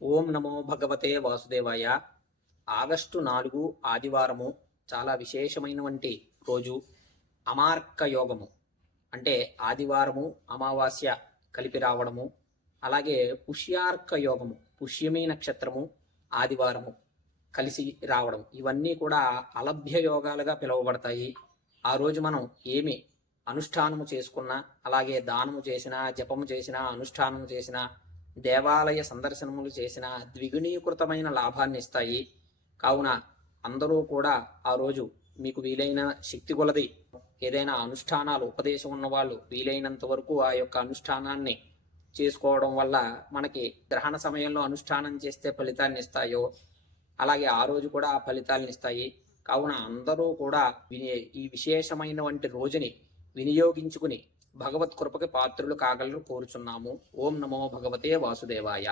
ఓం నమో భగవతే వాసుదేవాయ. ఆగస్టు 4 ఆదివారము చాలా విశేషమైనటువంటి రోజు. అమార్క యోగము అంటే ఆదివారము అమావాస్య కలిపి రావడము, అలాగే పుష్యార్క యోగము పుష్యమి నక్షత్రము ఆదివారము కలిసి రావడం, ఇవన్నీ కూడా అలభ్య యోగాలుగా పిలువబడతాయి. ఆ రోజు మనం ఏమి అనుష్ఠానము చేసుకున్నా, అలాగే దానము చేసినా, జపము చేసినా, అనుష్ఠానము చేసినా, దేవాలయ సందర్శనములు చేసిన ద్విగుణీకృతమైన లాభాన్ని ఇస్తాయి. కావున అందరూ కూడా ఆ రోజు మీకు వీలైన శక్తి కొలది ఏదైనా అనుష్ఠానాలు ఉపదేశం ఉన్నవాళ్ళు వీలైనంత వరకు ఆ యొక్క అనుష్ఠానాన్ని చేసుకోవడం వల్ల మనకి గ్రహణ సమయంలో అనుష్ఠానం చేస్తే ఫలితాన్ని ఇస్తాయో అలాగే ఆ రోజు కూడా ఆ ఫలితాలను ఇస్తాయి. కావున అందరూ కూడా ఈ విశేషమైనటువంటి రోజుని వినియోగించుకుని భగవత్ కృపకి పాత్రులు కాగలరు కోరుచున్నాము. ఓం నమో భగవతే వాసుదేవాయ.